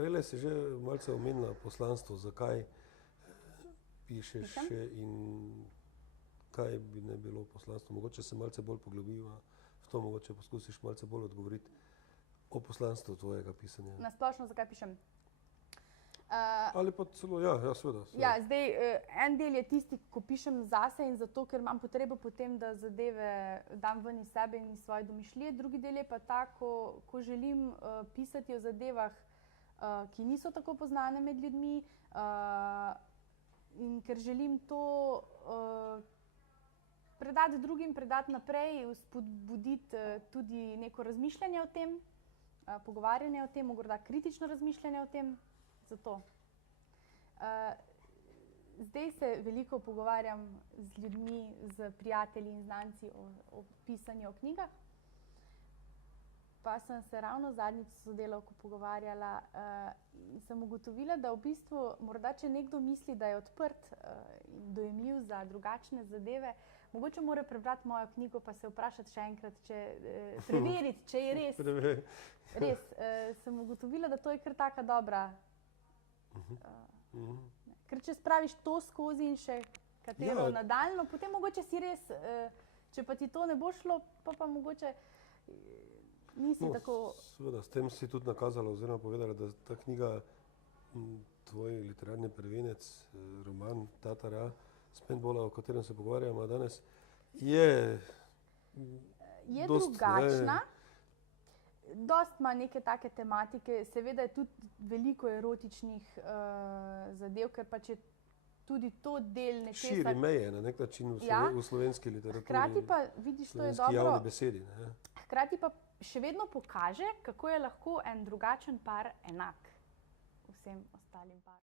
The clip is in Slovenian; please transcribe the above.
Prejle si že malce omenila poslanstvo, zakaj pišeš in kaj bi ne bilo poslanstvo. Mogoče se malce bolj poglobiva v to, mogoče poskusiš malce bolj odgovoriti o poslanstvu tvojega pisanja. Na splošno, zakaj pišem? Ali pa celo, ja, seveda. Ja, zdaj, en del je tisti, ko pišem zase in zato, ker imam potrebo potem, da zadeve dam ven iz sebe in iz svoje domišljije. Drugi del je pa ta, ko želim pisati o zadevah, ki niso tako poznane med ljudmi, in ker želim to predati drugim, predati naprej, spodbuditi tudi neko razmišljanje o tem, pogovarjanje o tem, morda kritično razmišljanje o tem. Zato. Zdaj se veliko pogovarjam z ljudmi, z prijatelji in znanci o pisanju o knjigah. Pa sem se ravno zadnjič s sodelavko pogovarjala in sem ugotovila, da v bistvu morda, če nekdo misli, da je odprt in dojemljiv za drugačne zadeve, mogoče mora prebrati mojo knjigo pa se vprašati še enkrat, preveriti, če je res. Res. Sem ugotovila, da to je kar taka dobra. Ker če spraviš to skozi in še katero nadaljno, potem mogoče si res, če pa ti to ne bo šlo, pa mogoče nisi tako... Seveda, s tem si tudi nakazala oziroma povedala, da ta knjiga, tvoj literarni prvenec, roman Tatara s paintballa, o katerem se pogovarjamo danes, je drugačna. Dost ima neke take tematike, seveda je tudi veliko erotičnih zadev, ker pač je tudi to del nečesa... Širi meje na nek način v slovenski literaturi. Hkrati pa, vidiš, to je dobro... Slovenski javni besedi. Hkrati pa še vedno pokaže, kako je lahko en drugačen par enak vsem ostalim parom.